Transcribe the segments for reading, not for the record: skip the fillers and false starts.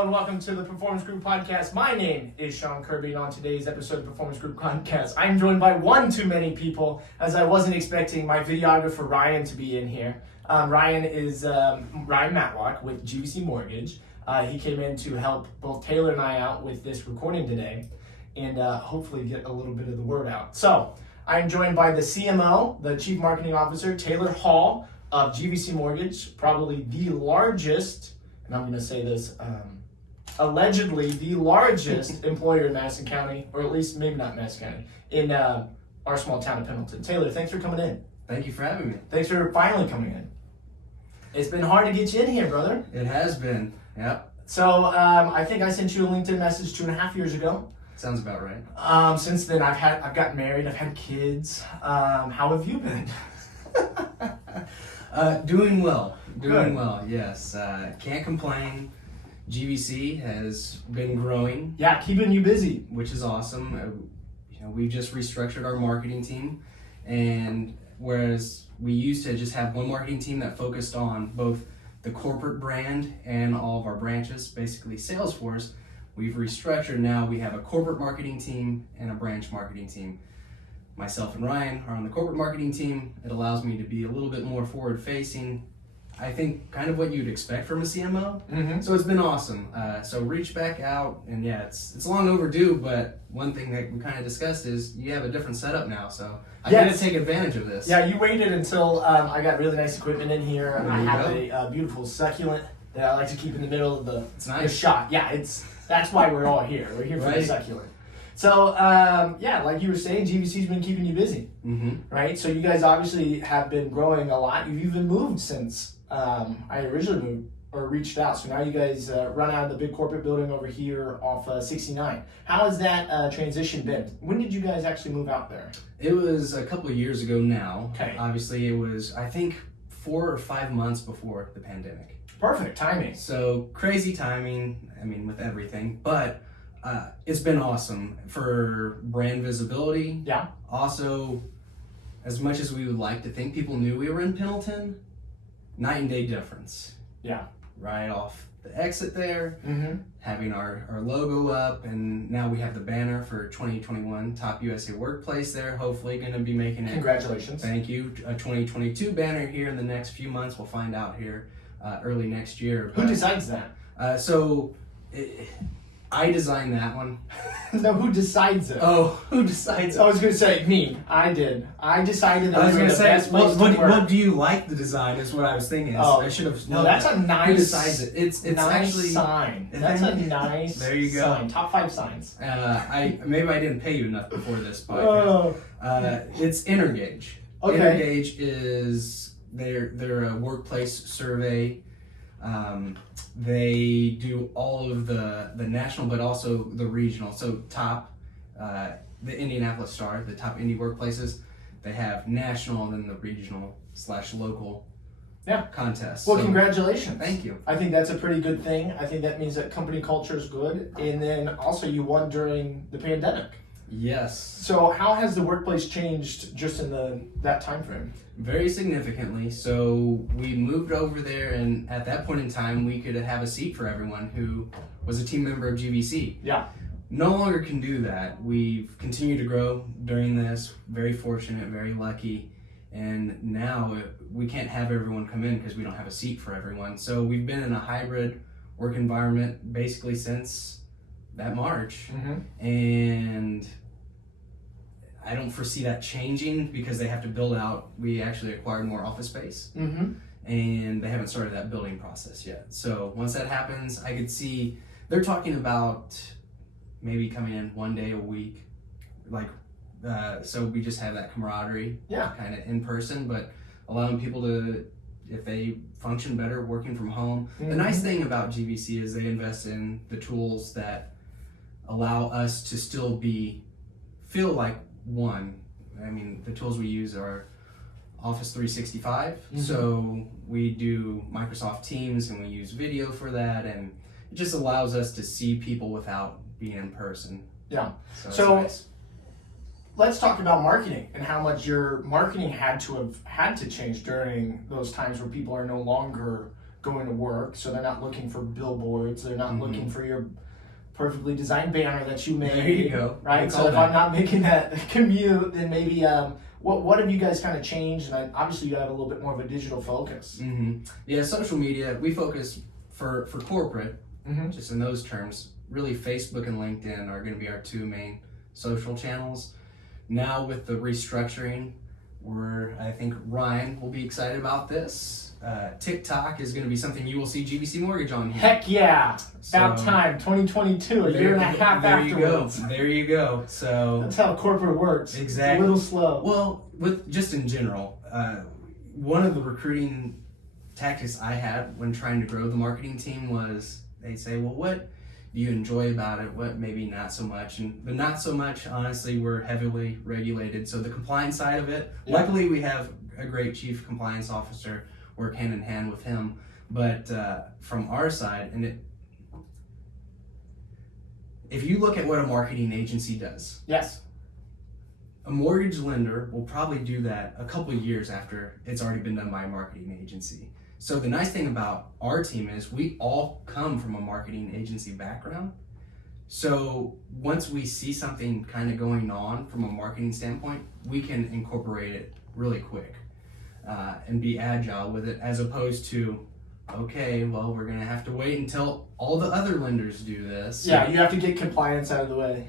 Hello and welcome to the Performance Group Podcast. My name is Sean Kirby, and on today's episode of Performance Group Podcast, I'm joined by one too many people, as I wasn't expecting my videographer Ryan to be in here. Ryan is Ryan Matlock with GVC Mortgage. He came in to help both Taylor and I out with this recording today, and hopefully get a little bit of the word out. So I'm joined by the CMO, the Cheif Marketing Officer, Taylor Hall of GVC Mortgage, probably the largest, and I'm going to say this, allegedly the largest employer in Madison County, or at least maybe not Madison County, in our small town of Pendleton. Taylor, thanks for coming in. Thank you for having me. Thanks for finally coming in. It's been hard to get you in here, brother. It has been, yep. So I think I sent you a LinkedIn message 2.5 years ago. Sounds about right. Since then, I've gotten married, I've had kids. How have you been? Doing well. Good. Well, yes. Can't complain. GVC has been growing. Yeah, keeping you busy. Which is awesome. We just restructured our marketing team, and whereas we used to just have one marketing team that focused on both the corporate brand and all of our branches, basically Salesforce, we've restructured. Now we have a corporate marketing team and a branch marketing team. Myself and Ryan are on the corporate marketing team. It allows me to be a little bit more forward facing. I think kind of what you'd expect from a CMO. Mm-hmm. So it's been awesome. So reach back out, and yeah, it's long overdue, but one thing that we kind of discussed is you have a different setup now, so I get to take advantage of this. Yeah, you waited until I got really nice equipment in here. There I you have a beautiful succulent that I like to keep in the middle of the nice. shot. Yeah, that's why we're all here. We're here for the succulent. So, yeah, like you were saying, GVC's been keeping you busy, right? So you guys obviously have been growing a lot. You've even moved since I originally moved or reached out. So now you guys run out of the big corporate building over here off 69. How has that transition been? When did you guys actually move out there? It was a couple of years ago now. Okay. Obviously, it was, I think, 4 or 5 months before the pandemic. Perfect timing. So crazy timing, I mean, with everything, but it's been awesome for brand visibility. Yeah. Also, as much as we would like to think people knew we were in Pendleton, night and day difference. Yeah. Right off the exit there, Mm-hmm. having our logo up, and now we have the banner for 2021 Top USA Workplace there. Hopefully going to be making it. Congratulations. Thank you. A 2022 banner here in the next few months. We'll find out here early next year. Who decides that? I designed that one. No, who decides it? Oh, who decides it? I was going to say me. I did. I decided that I was we were going the to say, best place to work. what do you like the design is what I was thinking. Oh, I should have. No, that's a nice. Who decides it? It's nice actually sign. That's a nice. There you go. Sign. Top 5 signs. Maybe I didn't pay you enough before this podcast. Oh. It's Intergage. Okay. Intergage is they're a workplace survey. They do all of the national, but also the regional. So top, the Indianapolis Star, the top indie workplaces. They have national and then the regional / local contests. Well, congratulations. Thank you. I think that's a pretty good thing. I think that means that company culture is good. And then also you won during the pandemic. Yes. So how has the workplace changed just in that time frame? Very significantly. So we moved over there, and at that point in time, we could have a seat for everyone who was a team member of GVC. Yeah. No longer can do that. We've continued to grow during this. Very fortunate, very lucky. And now we can't have everyone come in because we don't have a seat for everyone. So we've been in a hybrid work environment basically since that March. Mm-hmm. And I don't foresee that changing because they have to build out. We actually acquired more office space, Mm-hmm. and they haven't started that building process yet. So once that happens, I could see they're talking about maybe coming in 1 day a week, so we just have that camaraderie, kind of in person, but allowing people to, if they function better working from home. Mm-hmm. The nice thing about GVC is they invest in the tools that allow us to still feel like one. I mean, the tools we use are Office 365. Mm-hmm. So we do Microsoft Teams, and we use video for that, and it just allows us to see people without being in person. Yeah. So nice. Let's talk about marketing and how much your marketing had to change during those times where people are no longer going to work, so they're not looking for billboards. They're not looking for your perfectly designed banner that you made. There you go. Right. So if I'm not making that commute, then maybe what have you guys kind of changed? And obviously you have a little bit more of a digital focus. Yeah, social media. We focus for corporate, just in those terms. Really, Facebook and LinkedIn are going to be our two main social channels. Now with the restructuring, I think Ryan will be excited about this. TikTok is going to be something you will see GVC Mortgage on here. Heck yeah! About time, 2022, a year and a half afterwards. There you go. So that's how corporate works. Exactly. It's a little slow. Well, with just in general, one of the recruiting tactics I had when trying to grow the marketing team was they'd say, well, what do you enjoy about it? What maybe not so much? And the not so much, honestly, we're heavily regulated. So the compliance side of it, luckily we have a great chief compliance officer, work hand in hand with him. But from our side, if you look at what a marketing agency does, yes, a mortgage lender will probably do that a couple of years after it's already been done by a marketing agency. So the nice thing about our team is we all come from a marketing agency background. So once we see something kind of going on from a marketing standpoint, we can incorporate it really quick and be agile with it, as opposed to, okay, well, we're gonna have to wait until all the other lenders do this. Yeah, you have to get compliance out of the way.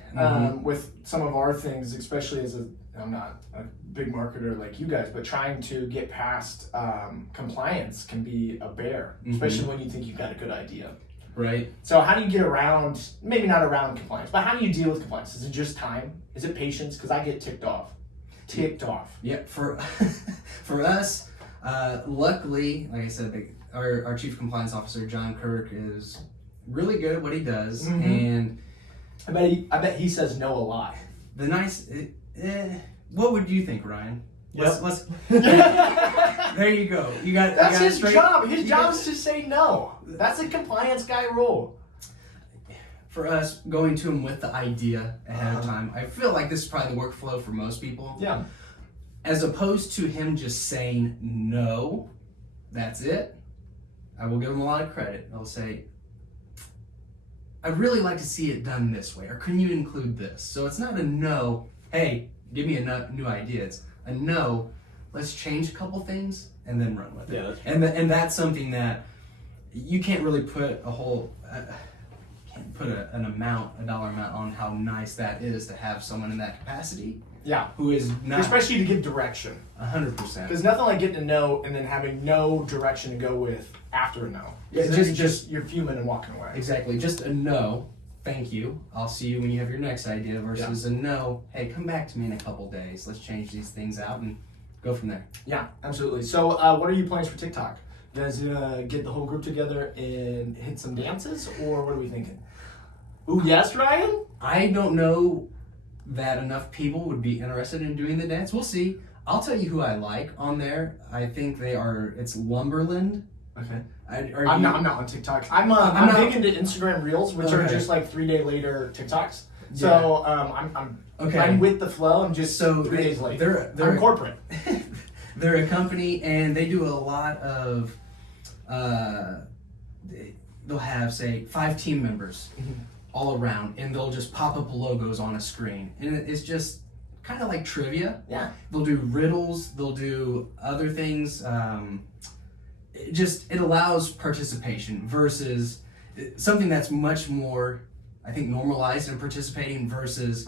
With some of our things, especially I'm not a big marketer like you guys, but trying to get past compliance can be a bear, especially when you think you've got a good idea. Right. So how do you get around, maybe not around compliance, but how do you deal with compliance? Is it just time? Is it patience? Because I get ticked off. Yeah, for us, luckily, like I said, our chief compliance officer, John Kirk, is really good at what he does, and I bet he says no a lot. What would you think, Ryan? Let's there you go. That's his job. His job is to say no. That's a compliance guy role. For us, going to him with the idea ahead of time, I feel like this is probably the workflow for most people. Yeah. As opposed to him just saying no, that's it. I will give him a lot of credit. I'll say, I'd really like to see it done this way, or can you include this? So it's not a no, hey, give me a new idea. It's a no, let's change a couple things and then run with it. Yeah, that's and that's something that you can't really put a whole, a dollar amount on how nice that is to have someone in that capacity. Yeah. Who is not, especially to give direction. 100%. Because nothing like getting a no and then having no direction to go with after a no. Yeah, It's just you're fuming and walking away. Exactly. Just a no, thank you, I'll see you when you have your next idea, versus a no, hey, come back to me in a couple days. Let's change these things out and go from there. Yeah, absolutely. So what are your plans for TikTok? You guys get the whole group together and hit some dances, or what are we thinking? Ooh, yes, Ryan? I don't know that enough people would be interested in doing the dance. We'll see. I'll tell you who I like on there. I think it's Lumberland. Okay. I'm not on TikTok. I'm big into Instagram Reels, which are just like 3 day later TikToks. So I'm with the flow. I'm just 3 days late. I'm corporate. They're a company, and they do a lot of. They'll have, say, 5 team members all around, and they'll just pop up logos on a screen, and it's just kind of like trivia. Yeah. They'll do riddles. They'll do other things. It allows participation versus something that's much more, I think, normalized and participating versus,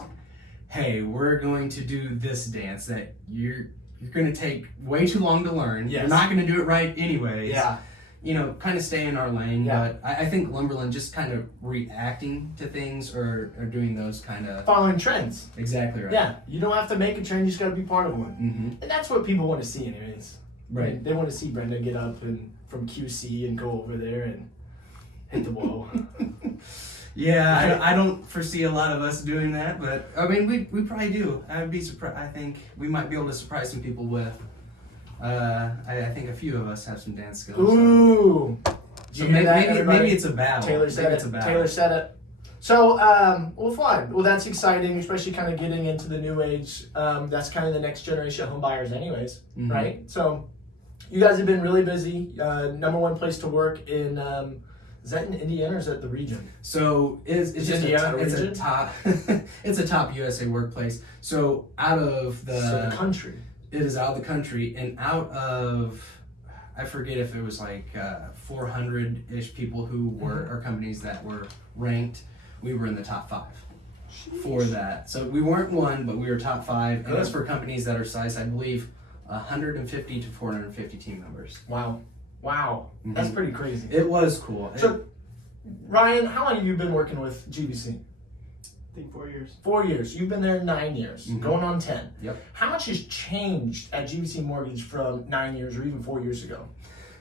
hey, we're going to do this dance that you're going to take way too long to learn. Yes. You're not going to do it right anyways. Yeah. Kind of stay in our lane. Yeah. But I think Lumberland just kind of reacting to things or doing those kind of... Following trends. Exactly right. Yeah. You don't have to make a trend, you just got to be part of one. Mm-hmm. And that's what people want to see anyways. Right. I mean, they want to see Brenda get up from QC and go over there and hit the wall. Yeah, I don't foresee a lot of us doing that, but I mean, we probably do. I'd be surprised. I think we might be able to surprise some people with. I think a few of us have some dance skills. Ooh. So maybe it's a battle. Taylor said it. So, fun. Well, that's exciting, especially kind of getting into the new age. That's kind of the next generation of home buyers anyways, right? So, You guys have been really busy. Number one place to work in, is that in Indiana or is that the region? So it's just Indiana it's region? a top it's a top USA workplace. So out of So the country. it is out of the country, and out of, I forget if it was like 400-ish people who were, or companies that were ranked, we were in the top 5 for that. So we weren't one, but we were top 5. And that's for companies that are sized, I believe, 150 to 450 team members. Wow. That's pretty crazy. It was cool. So, Ryan, how long have you been working with GVC? I think 4 years. 4 years. You've been there 9 years, going on 10. Yep. How much has changed at GVC Mortgage from 9 years or even 4 years ago?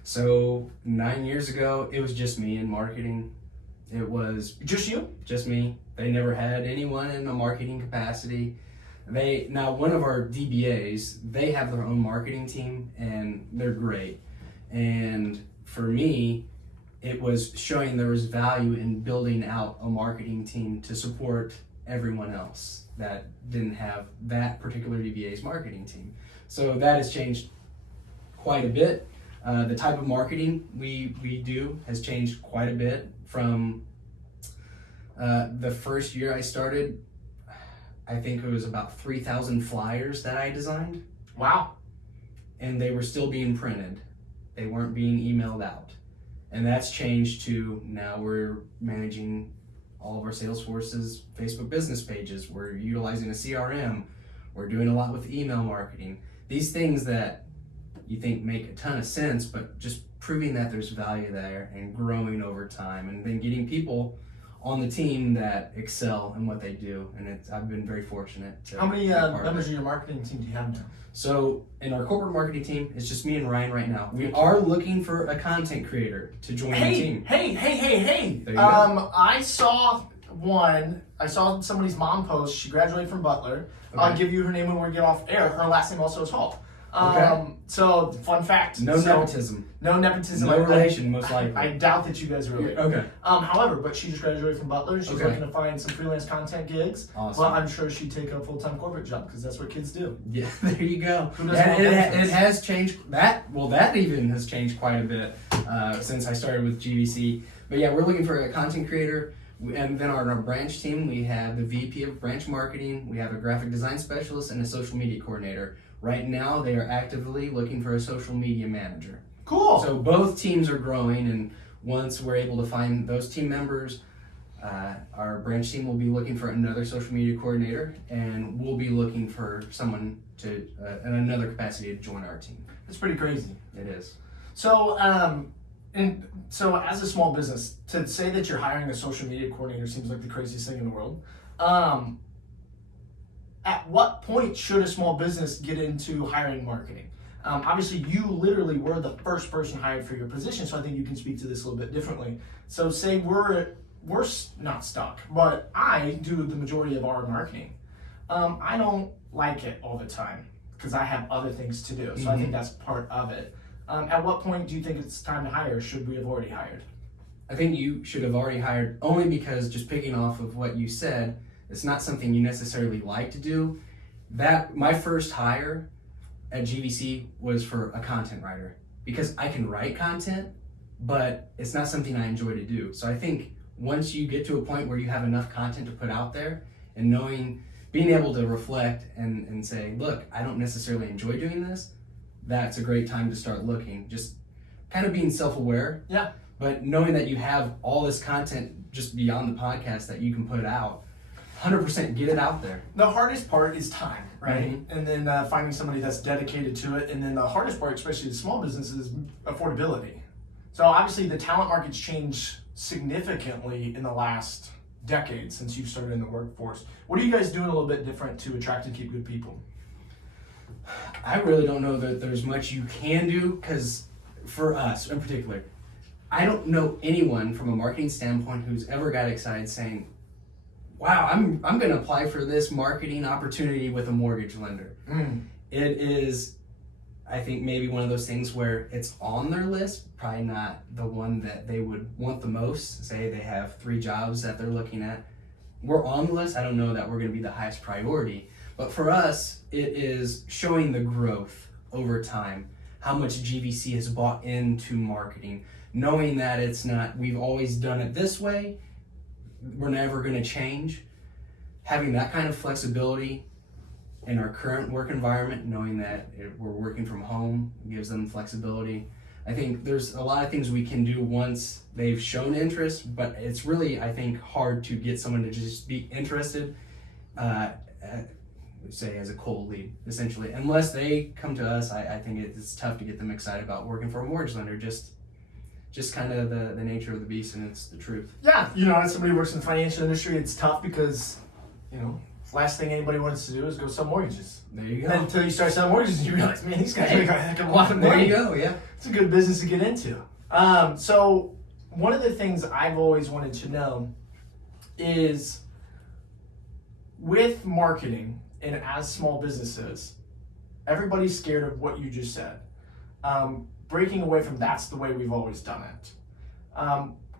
So 9 years ago, it was just me in marketing. It was Just you? just me. They never had anyone in a marketing capacity. Now one of our DBAs, they have their own marketing team and they're great. And for me, it was showing there was value in building out a marketing team to support everyone else that didn't have that particular DBA's marketing team. So that has changed quite a bit. The type of marketing we do has changed quite a bit from the first year I started. I think it was about 3,000 flyers that I designed, Wow. and they were still being printed. They weren't being emailed out. And that's changed to now we're managing all of our Salesforce's Facebook business pages. We're utilizing a CRM. We're doing a lot with email marketing. These things that you think make a ton of sense, but just proving that there's value there and growing over time, and then getting people on the team that excel in what they do. And I've been very fortunate to How many be a part of members it. of your marketing team do you have now? So in our corporate marketing team, it's just me and Ryan right now. We are looking for a content creator to join the team. Hey! There you go. I saw somebody's mom post. She graduated from Butler. I'll Okay. give you her name when we get off air. Her last name also is Hall. Okay. So, fun fact. No So, nepotism. No nepotism. No relation, most likely. I doubt that you guys are related. Okay. However, but she just graduated from Butler. She's Okay. looking to find some freelance content gigs. Awesome. Well, I'm sure she'd take a full-time corporate job because that's what kids do. Yeah, there you go. Who doesn't want It benefits? has changed that even has changed quite a bit since I started with GVC. But yeah, we're looking for a content creator. And then on our branch team, we have the VP of branch marketing, we have a graphic design specialist, and a social media coordinator. Right now, they are actively looking for a social media manager. Cool. So both teams are growing, and once we're able to find those team members, our branch team will be looking for another social media coordinator, and we'll be looking for someone to in another capacity to join our team. That's pretty crazy. It is. So, so as a small business, to say that you're hiring a social media coordinator seems like the craziest thing in the world. At what point should a small business get into hiring marketing? Obviously, you literally were the first person hired for your position, so I think you can speak to this a little bit differently. So, say we're not stuck, but I do the majority of our marketing. I don't like it all the time because I have other things to do. So I think that's part of it. At what point do you think it's time to hire? Should we have already hired? I think you should have already hired, only because, just picking off of what you said, it's not something you necessarily like to do. That my first hire at GVC was for a content writer, because I can write content, but it's not something I enjoy to do. So I think once you get to a point where you have enough content to put out there, and being able to reflect and say, look, I don't necessarily enjoy doing this, that's a great time to start looking. Just kind of being self-aware. Yeah. But knowing that you have all this content just beyond the podcast that you can put out, 100% get it out there. The hardest part is time, right? And then finding somebody that's dedicated to it. And then the hardest part, especially the small business, is affordability. So obviously the talent market's changed significantly in the last decade since you've started in the workforce. What are you guys doing a little bit different to attract and keep good people? I really don't know that there's much you can do, because for us in particular, I don't know anyone from a marketing standpoint who's ever got excited saying, wow, I'm going to apply for this marketing opportunity with a mortgage lender. It is, I think, maybe one of those things where it's on their list, probably not the one that they would want the most. Say they have 3 jobs that they're looking at. We're on the list. I don't know that we're going to be the highest priority. But for us, it is showing the growth over time, how much GVC has bought into marketing, knowing that it's not, we've always done it this way, we're never going to change. Having that kind of flexibility in our current work environment, knowing that we're working from home, gives them flexibility. I think there's a lot of things we can do once they've shown interest, but it's really, I think, hard to get someone to just be interested, say as a cold lead, essentially. Unless they come to us, I think it's tough to get them excited about working for a mortgage lender, just kind of the nature of the beast, and it's the truth. Yeah, as somebody who works in the financial industry, it's tough because, last thing anybody wants to do is go sell mortgages. There you go. And until you start selling mortgages, you realize, man, these guys make a heck of a lot of There money. you go, yeah. It's a good business to get into. So one of the things I've always wanted to know is with marketing and as small businesses, everybody's scared of what you just said. Breaking away from that's the way we've always done it.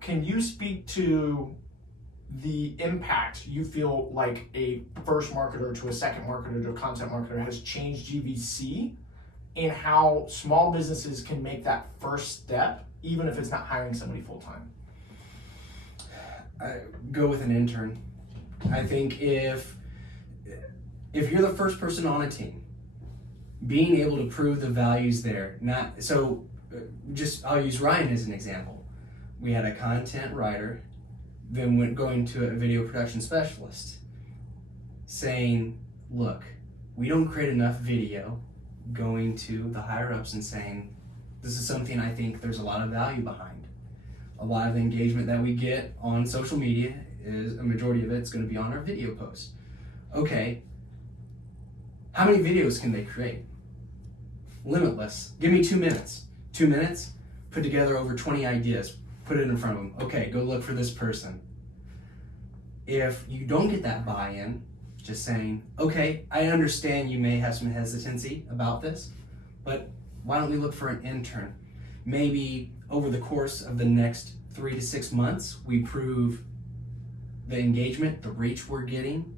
Can you speak to the impact you feel like a first marketer to a second marketer to a content marketer has changed GVC in how small businesses can make that first step, even if it's not hiring somebody full-time? Go with an intern. I think if you're the first person on a team, being able to prove the values there, I'll use Ryan as an example. We had a content writer, then going to a video production specialist, saying, look, we don't create enough video, going to the higher ups and saying, this is something I think there's a lot of value behind. A lot of the engagement that we get on social media is, a majority of it's going to be on our video posts. Okay, how many videos can they create? Limitless. Give me 2 minutes. 2 minutes, put together over 20 ideas, put it in front of them. Okay, go look for this person. If you don't get that buy-in, just saying, okay, I understand you may have some hesitancy about this, but why don't we look for an intern? Maybe over the course of the next 3 to 6 months, we prove the engagement, the reach we're getting,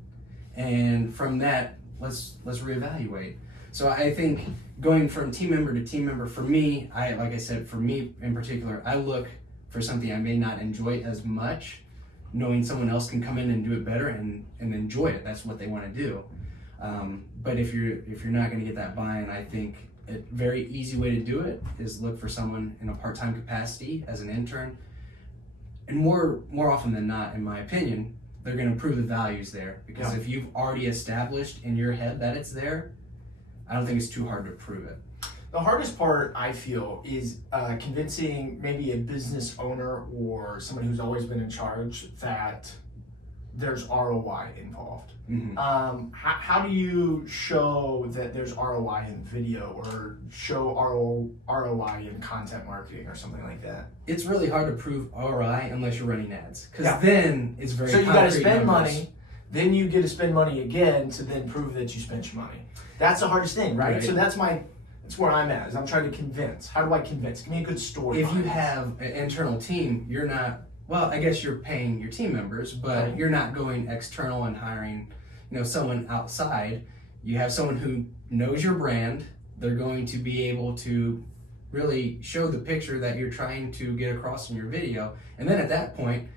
and from that, let's reevaluate. So I think going from team member to team member, for me, like I said, for me in particular, I look for something I may not enjoy as much, knowing someone else can come in and do it better and enjoy it. That's what they want to do. But if you're not going to get that buy-in, I think a very easy way to do it is look for someone in a part-time capacity as an intern. And more often than not, in my opinion, they're going to prove the values there. Because if you've already established in your head that it's there, I don't think it's too hard to prove it. The hardest part, I feel, is convincing maybe a business owner or somebody who's always been in charge that there's ROI involved. Mm-hmm. How do you show that there's ROI in video or show ROI in content marketing or something like that? It's really hard to prove ROI unless you're running ads, because then it's very So you got to concrete spend numbers. money, then you get to spend money again to then prove that you spent your money. That's the hardest thing, right? So that's where I'm at, is I'm trying to convince. How do I convince? Give me a good story. If you have an internal team, you're not, well, I guess you're paying your team members, but Right. you're not going external and hiring, someone outside. You have someone who knows your brand. They're going to be able to really show the picture that you're trying to get across in your video. And then at that point,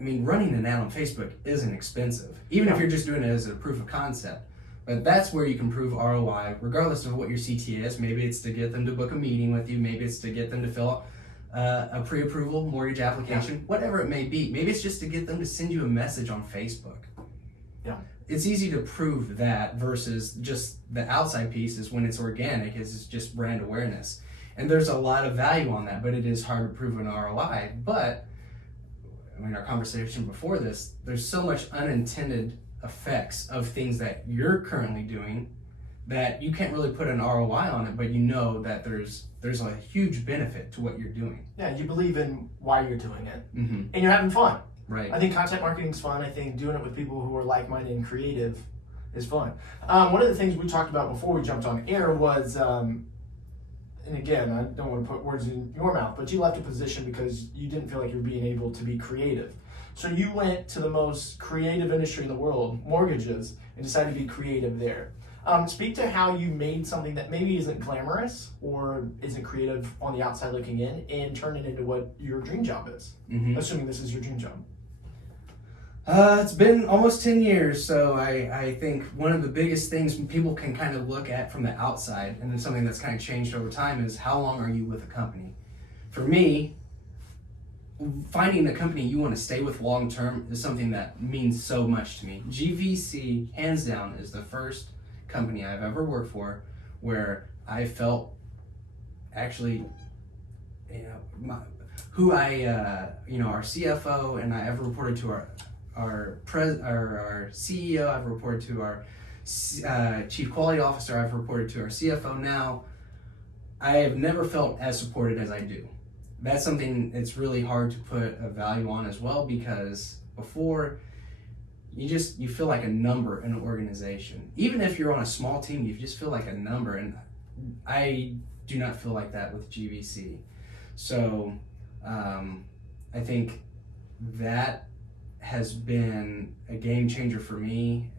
running an ad on Facebook isn't expensive, even if you're just doing it as a proof of concept. But that's where you can prove ROI, regardless of what your CTA is. Maybe it's to get them to book a meeting with you. Maybe it's to get them to fill out a pre-approval mortgage application, whatever it may be. Maybe it's just to get them to send you a message on Facebook. Yeah. It's easy to prove that versus just the outside piece is when it's organic, it's just brand awareness. And there's a lot of value on that, but it is hard to prove an ROI. But, our conversation before this, there's so much unintended effects of things that you're currently doing that you can't really put an ROI on it, but you know that there's a huge benefit to what you're doing. Yeah, you believe in why you're doing it, Mm-hmm. and you're having fun. Right. I think content marketing's fun. I think doing it with people who are like-minded and creative is fun. One of the things we talked about before we jumped on air was, and again, I don't want to put words in your mouth, but you left a position because you didn't feel like you were being able to be creative. So you went to the most creative industry in the world, mortgages, and decided to be creative there. Speak to how you made something that maybe isn't glamorous or isn't creative on the outside looking in and turn it into what your dream job is. Assuming this is your dream job. It's been almost 10 years, so I think one of the biggest things people can kind of look at from the outside, and then something that's kind of changed over time, is how long are you with a company? For me, finding a company you want to stay with long term is something that means so much to me. GVC, hands down, is the first company I've ever worked for where I felt actually, our CFO and I have reported to our CEO, I've reported to our Chief Quality Officer, I've reported to our CFO now. I have never felt as supported as I do. That's something it's really hard to put a value on as well, because before you feel like a number in an organization. Even if you're on a small team, you just feel like a number, and I do not feel like that with GVC. So I think that has been a game changer for me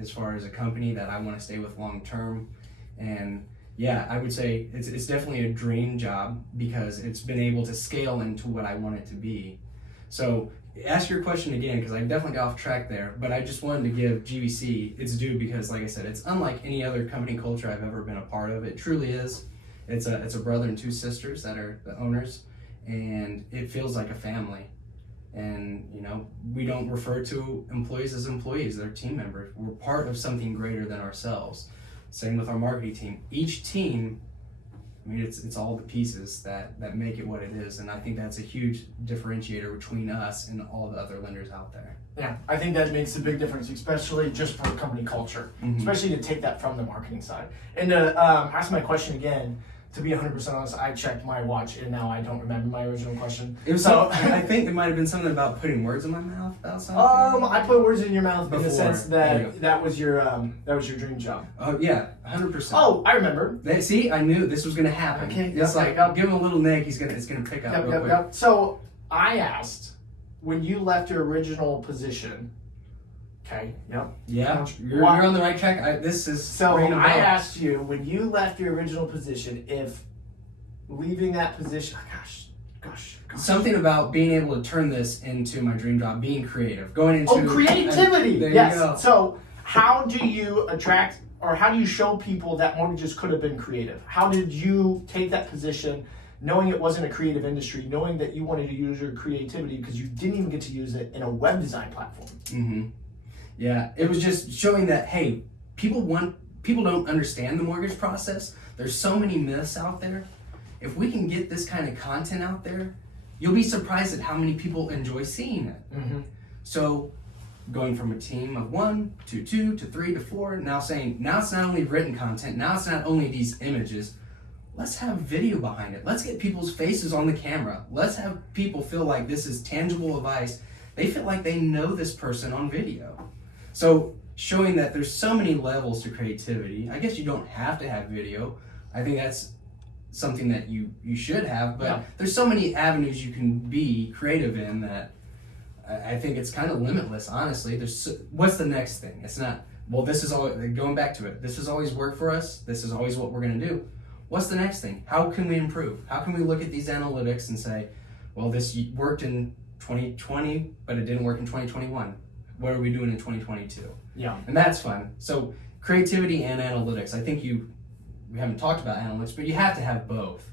as far as a company that I want to stay with long term. And yeah, I would say it's definitely a dream job because it's been able to scale into what I want it to be. So ask your question again, because I definitely got off track there, but I just wanted to give GVC its due because, like I said, it's unlike any other company culture I've ever been a part of. It truly is. It's a brother and two sisters that are the owners, and it feels like a family. And we don't refer to employees as employees; they're team members. We're part of something greater than ourselves. Same with our marketing team. Each team, it's all the pieces that make it what it is, and I think that's a huge differentiator between us and all the other lenders out there. Yeah, I think that makes a big difference, especially just for company culture, especially to take that from the marketing side. And to ask my question again, to be 100% honest, I checked my watch and now I don't remember my original question. I think it might have been something about putting words in my mouth about something. I put words in your mouth in the sense There you that that was your dream job. Oh yeah, 100%. Oh, I remember. See, I knew this was gonna happen. Okay, it's like give him a little nick. It's gonna pick up real quick. Yep. So I asked, when you left your original position. Okay. Yep. Yeah. You're on the right track. I asked you, when you left your original position, if leaving that position, gosh. Something about being able to turn this into my dream job, being creative, going into creativity. There yes. You go. So how do you attract, or how do you show people that mortgages could have been creative? How did you take that position, knowing it wasn't a creative industry, knowing that you wanted to use your creativity because you didn't even get to use it in a web design platform? Yeah, it was just showing that, hey, people don't understand the mortgage process. There's so many myths out there. If we can get this kind of content out there, you'll be surprised at how many people enjoy seeing it. So going from a team of 1 to 2 to 3 to 4, now it's not only written content, now it's not only these images, let's have video behind it. Let's get people's faces on the camera. Let's have people feel like this is tangible advice. They feel like they know this person on video. So showing that there's so many levels to creativity. I guess you don't have to have video. I think that's something that you should have, but there's so many avenues you can be creative in that I think it's kind of limitless, honestly. What's the next thing? It's not, well, this is all, going back to it, this has always worked for us. This is always what we're going to do. What's the next thing? How can we improve? How can we look at these analytics and say, well, this worked in 2020, but it didn't work in 2021. What are we doing in 2022? Yeah. And that's fun. So creativity and analytics. I think we haven't talked about analytics, but you have to have both.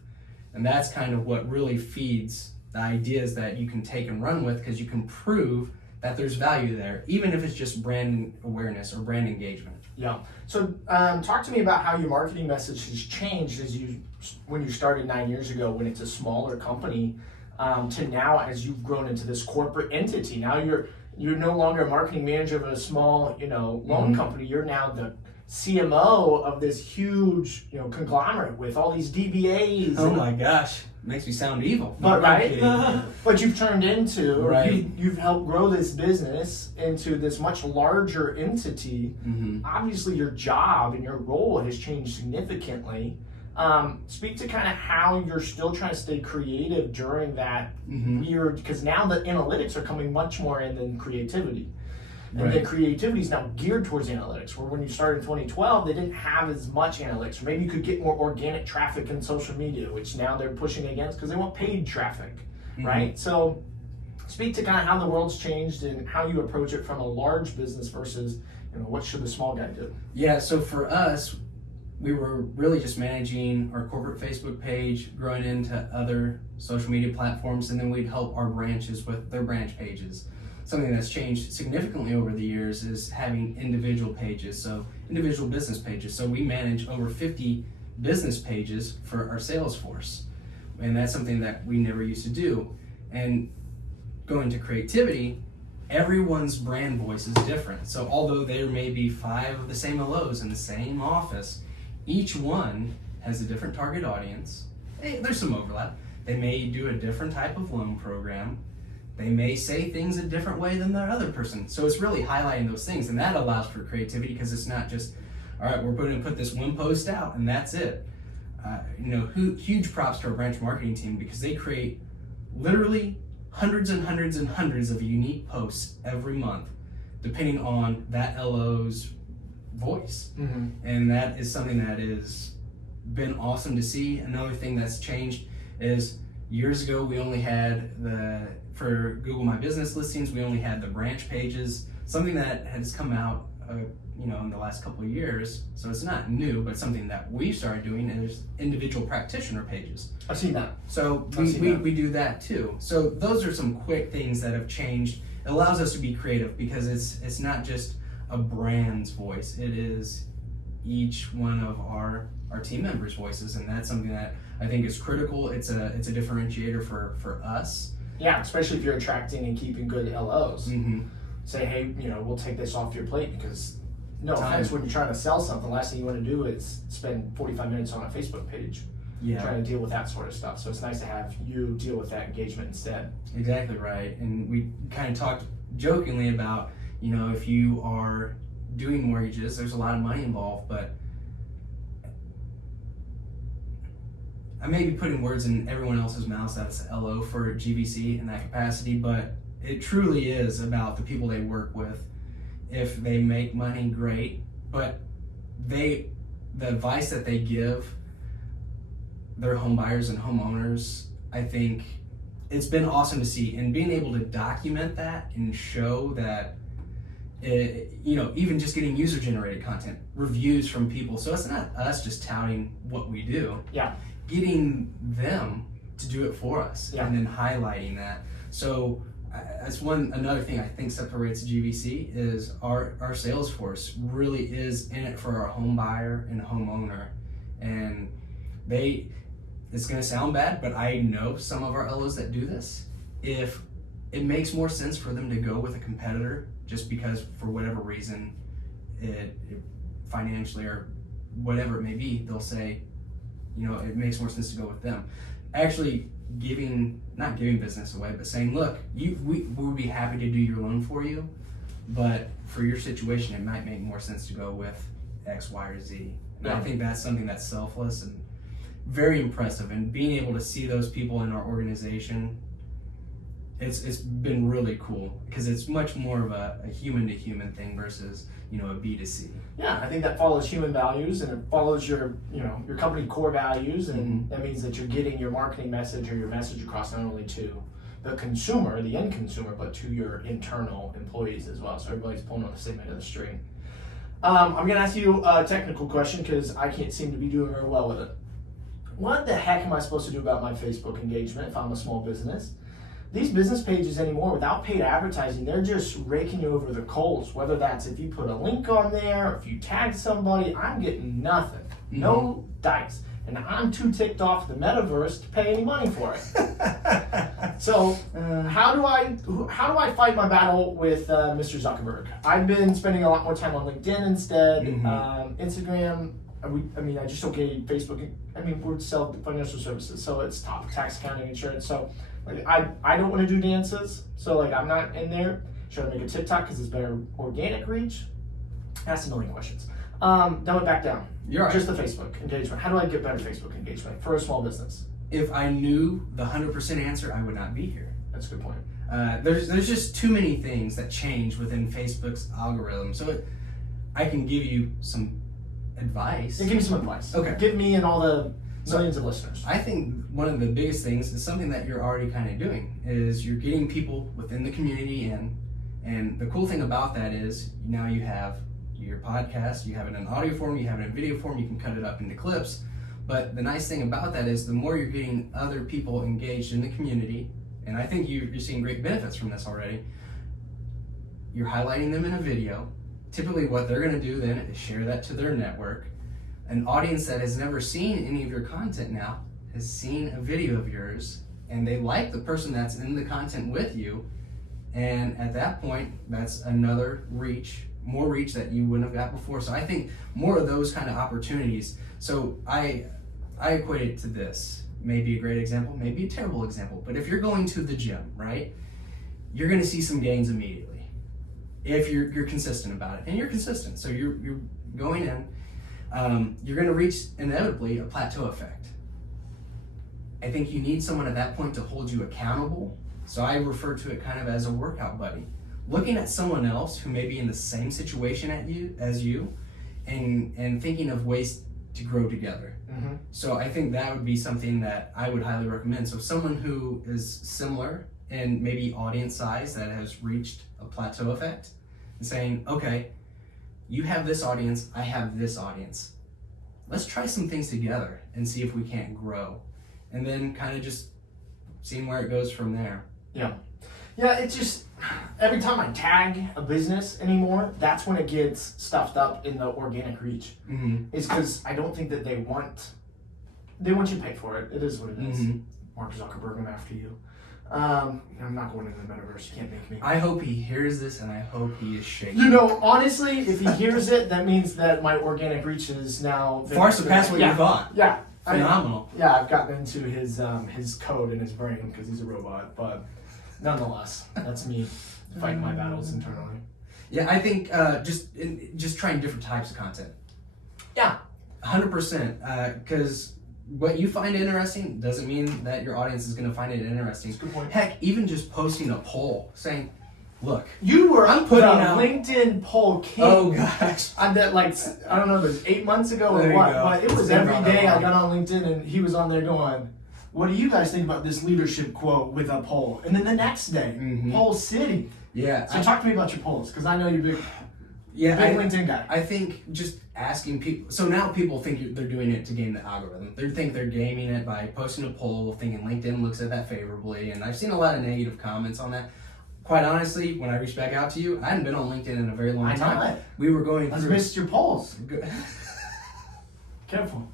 And that's kind of what really feeds the ideas that you can take and run with, because you can prove that there's value there, even if it's just brand awareness or brand engagement. Yeah. So talk to me about how your marketing message has changed when you started 9 years ago, when it's a smaller company, to now as you've grown into this corporate entity. Now you're no longer a marketing manager of a small, loan company. You're now the CMO of this huge, conglomerate with all these DBAs. Oh my gosh, makes me sound evil. But but you've turned into, Right. you've helped grow this business into this much larger entity. Obviously, your job and your role has changed significantly. Speak to kind of how you're still trying to stay creative during that weird, because now the analytics are coming much more in than creativity. And then creativity is now geared towards analytics, where when you started in 2012, they didn't have as much analytics. Or maybe you could get more organic traffic in social media, which now they're pushing against because they want paid traffic, right? So speak to kind of how the world's changed and how you approach it from a large business versus, what should the small guy do? Yeah, so for us, we were really just managing our corporate Facebook page, growing into other social media platforms, and then we'd help our branches with their branch pages. Something that's changed significantly over the years is having individual pages, so individual business pages. So we manage over 50 business pages for our sales force, and that's something that we never used to do. And going to creativity, everyone's brand voice is different. So although there may be 5 of the same LOs in the same office, each one has a different target audience. Hey, there's some overlap. They may do a different type of loan program. They may say things a different way than the other person. So it's really highlighting those things, and that allows for creativity because it's not just, all right, we're going to put this one post out and that's it. Huge props to our branch marketing team because they create literally hundreds and hundreds and hundreds of unique posts every month, depending on that LO's voice. And that is something that has been awesome to see. Another thing that's changed is years ago we only had for Google My Business listings, we only had the branch pages, something that has come out in the last couple of years. So it's not new, but something that we started doing is individual practitioner pages. I've seen that. So we do that too. So those are some quick things that have changed. It allows us to be creative because it's not just a brand's voice. It is each one of our team members' voices, and that's something that I think is critical. It's a differentiator for us. Yeah, especially if you're attracting and keeping good LOs. Say, hey, we'll take this off your plate because, no offense, when you're trying to sell something, the last thing you want to do is spend 45 minutes on a Facebook page trying to deal with that sort of stuff. So it's nice to have you deal with that engagement instead. Exactly right. And we kind of talked jokingly about, if you are doing mortgages, there's a lot of money involved, but I may be putting words in everyone else's mouth that's LO for GVC in that capacity, but it truly is about the people they work with. If they make money, great, but the advice that they give their home buyers and homeowners, I think it's been awesome to see, and being able to document that and show that, even just getting user-generated content, reviews from people. So it's not us just touting what we do. Yeah. Getting them to do it for us and then highlighting that. So that's another thing I think separates GVC is our sales force really is in it for our home buyer and homeowner. And it's going to sound bad, but I know some of our LOs that do this. If it makes more sense for them to go with a competitor just because for whatever reason, it financially or whatever it may be, they'll say, it makes more sense to go with them. Actually not giving business away, but saying, look, we would be happy to do your loan for you, but for your situation, it might make more sense to go with X, Y, or Z. And I think that's something that's selfless and very impressive. And being able to see those people in our organization, it's been really cool because it's much more of a human to human thing versus a B2C. Yeah, I think that follows human values and it follows your company core values, and that means that you're getting your marketing message or your message across not only to the consumer, the end consumer, but to your internal employees as well. So everybody's pulling on the same end of the string. I'm going to ask you a technical question because I can't seem to be doing very well with it. What the heck am I supposed to do about my Facebook engagement if I'm a small business? These business pages anymore, without paid advertising, they're just raking you over the coals. Whether that's if you put a link on there, or if you tag somebody, I'm getting nothing. No dice. And I'm too ticked off the metaverse to pay any money for it. So how do I fight my battle with Mr. Zuckerberg? I've been spending a lot more time on LinkedIn instead, Instagram. I just don't get Facebook. We sell financial services, so it's top tax, accounting, insurance. So I don't want to do dances, so I'm not in there. Should I make a TikTok because it's better organic reach? Ask a million questions. Dumb it back down. You're right. Just the Facebook engagement. How do I get better Facebook engagement for a small business? If I knew the 100% answer, I would not be here. That's a good point. There's just too many things that change within Facebook's algorithm. So I can give you some advice. Yeah, give me some advice. Okay. Give me and all the millions of listeners. I think one of the biggest things is something that you're already kind of doing is you're getting people within the community in. And the cool thing about that is now you have your podcast, you have it in audio form, you have it in video form, you can cut it up into clips. But the nice thing about that is the more you're getting other people engaged in the community, and I think you're seeing great benefits from this already, you're highlighting them in a video. Typically what they're going to do then is share that to their network. An audience that has never seen any of your content now has seen a video of yours, and they like the person that's in the content with you. And at that point, that's another reach, more reach that you wouldn't have got before. So I think more of those kind of opportunities. So I equate it to this. Maybe a great example, maybe a terrible example. But if you're going to the gym, right, you're going to see some gains immediately if you're consistent about it. And you're consistent, so you're going in. You're going to reach inevitably a plateau effect. I think you need someone at that point to hold you accountable. So I refer to it kind of as a workout buddy. Looking at someone else who may be in the same situation as you, and thinking of ways to grow together. Mm-hmm. So I think that would be something that I would highly recommend. So someone who is similar in maybe audience size that has reached a plateau effect, and saying, okay, you have this audience, I have this audience. Let's try some things together and see if we can't grow. And then kind of just seeing where it goes from there. Yeah, it's just, every time I tag a business anymore, that's when it gets stuffed up in the organic reach. Mm-hmm. It's because I don't think that they want you to pay for it. It is what it is. Mm-hmm. Mark Zuckerberg, I'm after you. I'm not going into the metaverse. You can't make me. I hope he hears this, and I hope he is shaking. You know, honestly, if he hears it, that means that my organic reach is now Far surpassed what you thought. Yeah. Phenomenal. I've gotten into his code in his brain because he's a robot, but nonetheless, that's me fighting my battles internally. Yeah, I think just trying different types of content. Yeah. 100%. Because what you find interesting doesn't mean that your audience is going to find it interesting. That's a good point. Heck, even just posting a poll saying, look, I'm putting the out LinkedIn poll king. Oh gosh. I bet I don't know if it was 8 months ago There or you what, go. but it was It's been every around that day I long. got on LinkedIn and he was on there going, what do you guys think about this leadership quote with a poll? And then the next day, Mhm. poll city. Yeah. So talk to me about your polls, because I know you're big Yeah, LinkedIn guy. I think just asking people. So now people think they're doing it to game the algorithm. They think they're gaming it by posting a poll, thinking LinkedIn looks at that favorably. And I've seen a lot of negative comments on that. Quite honestly, when I reached back out to you, I hadn't been on LinkedIn in a very long I time. know it. We were going Let's through. miss your polls. Good. Careful.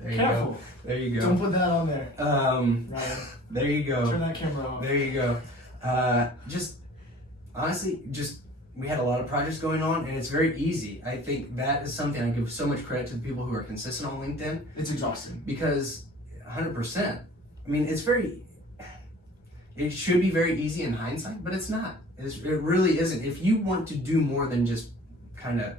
There you Careful. go. There you Don't go. put that on there. Um, Ryan, there you go. turn that camera off. There you go. Just honestly, we had a lot of projects going on, and it's very easy. I think that is something I give so much credit to the people who are consistent on LinkedIn, It's exhausting. because 100%. I mean, it should be very easy in hindsight, but it's not. It really isn't. If you want to do more than just kind of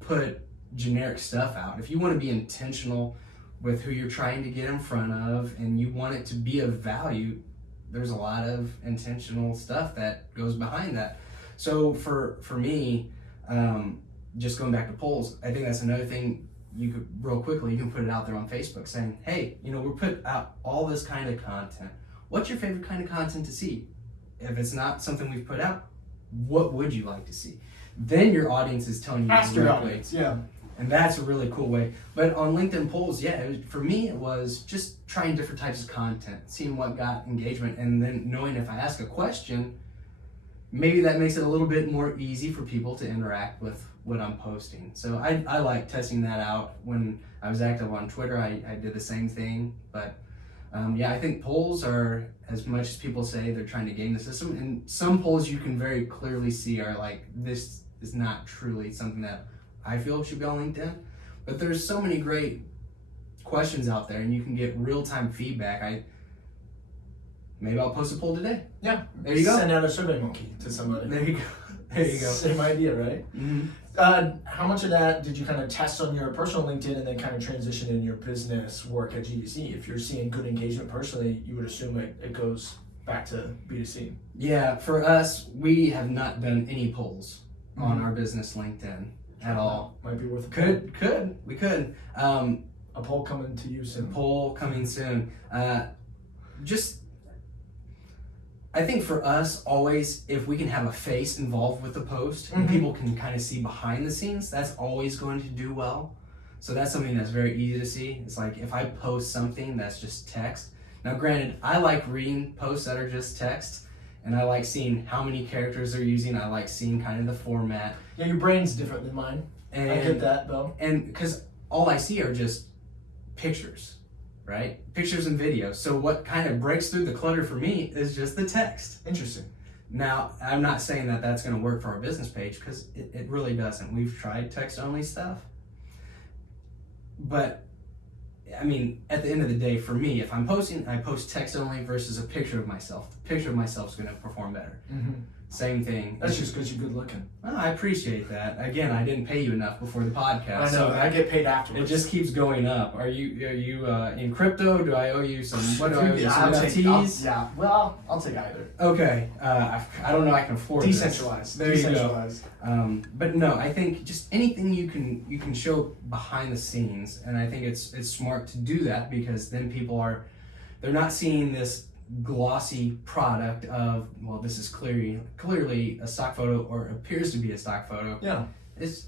put generic stuff out, if you want to be intentional with who you're trying to get in front of, and you want it to be of value, there's a lot of intentional stuff that goes behind that. So for me, just going back to polls, I think that's another thing you could, real quickly, you can put it out there on Facebook saying, hey, we're putting out all this kind of content. What's your favorite kind of content to see? If it's not something we've put out, what would you like to see? Then your audience is telling you Ask your directly. audience. Yeah. And that's a really cool way. But on LinkedIn polls, for me, it was just trying different types of content, seeing what got engagement, and then knowing if I ask a question, maybe that makes it a little bit more easy for people to interact with what I'm posting. So I like testing that out. When I was active on Twitter, I did the same thing. But I think polls are, as much as people say they're trying to game the system, and some polls you can very clearly see are like, this is not truly something that I feel should be on LinkedIn. But there's so many great questions out there, and you can get real-time feedback. Maybe I'll post a poll today. Yeah. There you go. Send out a survey monkey to somebody. There you go. There you go. Same idea, right? Mm-hmm. How much of that did you kind of test on your personal LinkedIn and then kind of transition in your business work at GVC? If you're seeing good engagement personally, you would assume it goes back to B2C? Yeah, for us, we have not done any polls on our business LinkedIn at all. Might be worth a We could. A poll coming to you A soon. poll coming soon. I think for us, always, if we can have a face involved with the post and people can kind of see behind the scenes, that's always going to do well. So that's something that's very easy to see. It's like if I post something that's just text. Now, granted, I like reading posts that are just text, and I like seeing how many characters they're using. I like seeing kind of the format. Yeah, your brain's different than mine. And, I get that, though. And because all I see are just pictures, right? Pictures and videos. So what kind of breaks through the clutter for me is just the text. Interesting. Now, I'm not saying that that's going to work for our business page, because it really doesn't. We've tried text-only stuff. But, I mean, at the end of the day, for me, if I'm posting, I post text-only versus a picture of myself. The picture of myself is going to perform better. Same thing. That's just because you're good looking. Oh, I appreciate that. Again, I didn't pay you enough before the podcast. I know, so I get paid afterwards. it just keeps going up. Are you in crypto? Do I owe you some? What do I owe you? Some I'll NFTs? I'll take either. Okay. I don't know. I can afford this. Decentralized. There you go. Decentralized. But no, I think just anything you can show behind the scenes, and I think it's smart to do that, because then they're not seeing this glossy product of, well, this is clearly a stock photo, or appears to be a stock photo. Yeah. It's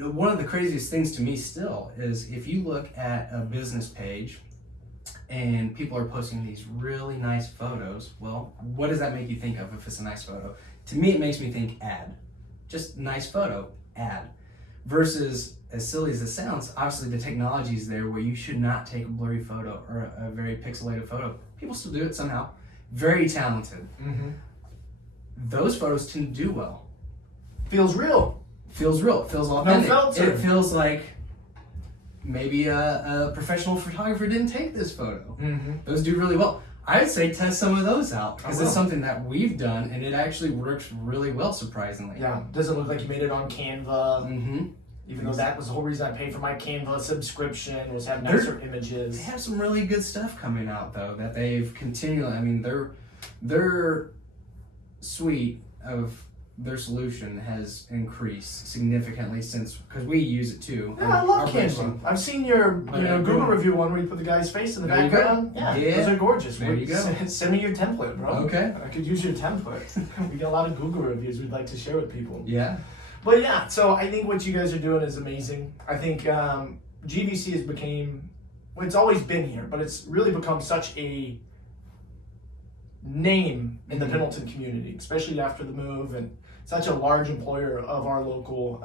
one of the craziest things to me still is if you look at a business page and people are posting these really nice photos. Well, what does that make you think of if it's a nice photo? To me, it makes me think ad. Just nice photo, ad. Versus, as silly as it sounds, obviously the technology is there where you should not take a blurry photo or a very pixelated photo. People still do it somehow. Very talented. Those photos tend to do well. Feels real. Feels real. It feels authentic. No filter. It feels like maybe a professional photographer didn't take this photo. Those do really well. I would say test some of those out, because it's something that we've done and it actually works really well, surprisingly. Yeah, doesn't look like you made it on Canva. Even though that was the whole reason I paid for my Canva subscription, was have nicer images. They have some really good stuff coming out though that they've continually. I mean, their suite of their solution has increased significantly since, because we use it too. Yeah, I love Canva. I've seen your Google review one where you put the guy's face in the background. Yeah, those are gorgeous. There you go. Send me your template, bro. Okay. I could use your template. We get a lot of Google reviews we'd like to share with people. Yeah. But yeah, so I think what you guys are doing is amazing. I think GVC has became, well, it's always been here, but it's really become such a name in the Pendleton community, especially after the move, and such a large employer of our local,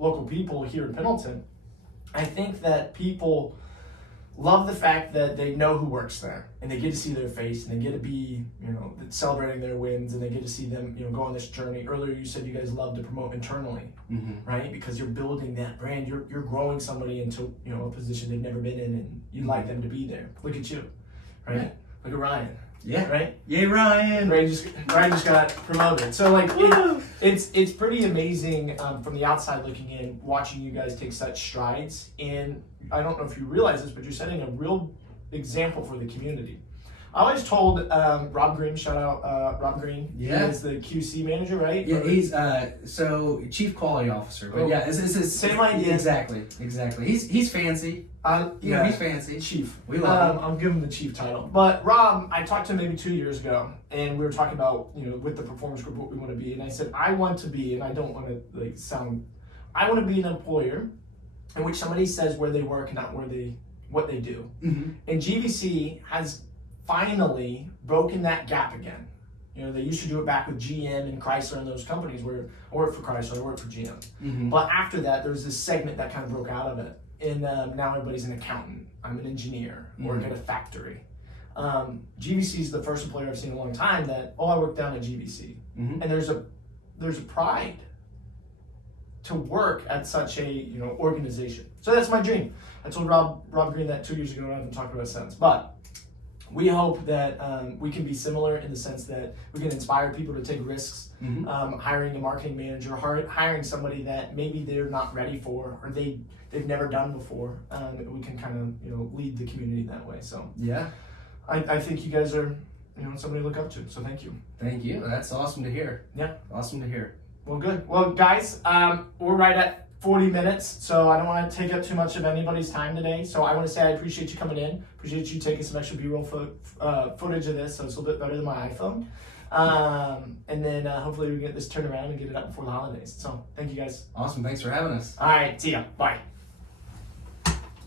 local people here in Pendleton. I think that people love the fact that they know who works there, and they get to see their face, and they get to be, celebrating their wins, and they get to see them, go on this journey. Earlier, you said you guys love to promote internally, right? Because you're building that brand, you're growing somebody into, a position they've never been in, and you'd like them to be there. Look at you, right? Yeah. Look at Ryan. Yeah. Right? Yay, Ryan! Ryan just got promoted. So it's pretty amazing from the outside looking in, watching you guys take such strides. And I don't know if you realize this, but you're setting a real example for the community. I always told Rob Green, shout out Rob Green. Yeah. He's the QC manager, right? Yeah, he's so Chief Quality Officer. But yeah, it's same idea. Exactly. He's fancy. Yeah, he's fancy. Chief. We love him. I'll give him the chief title. But Rob, I talked to him maybe 2 years ago, and we were talking about, with the performance group, what we want to be. And I said, I want to be, and I don't want to I want to be an employer in which somebody says where they work and not what they do. And GVC has finally broken that gap again. They used to do it back with GM and Chrysler and those companies where I worked for Chrysler, I worked for GM. But after that, there was this segment that kind of broke out of it. And now everybody's an accountant. I'm an engineer, work at a factory. GVC is the first employer I've seen in a long time that, I work down at GVC. And there's a pride to work at such a organization. So that's my dream. I told Rob Green that 2 years ago, and I haven't talked about it since. But we hope that we can be similar in the sense that we can inspire people to take risks, hiring a marketing manager, hiring somebody that maybe they're not ready for, or they've never done before. We can kind of lead the community that way. So yeah, I think you guys are somebody to look up to. So thank you. Thank you. That's awesome to hear. Yeah. Awesome to hear. Well, good. Well, guys, we're right at 40 minutes, so I don't want to take up too much of anybody's time today. So I want to say I appreciate you coming in. Appreciate you taking some extra B-roll footage of this, so it's a little bit better than my iPhone. And then hopefully we can get this turned around and get it up before the holidays. So thank you guys. Awesome. Thanks for having us. All right. See ya. Bye.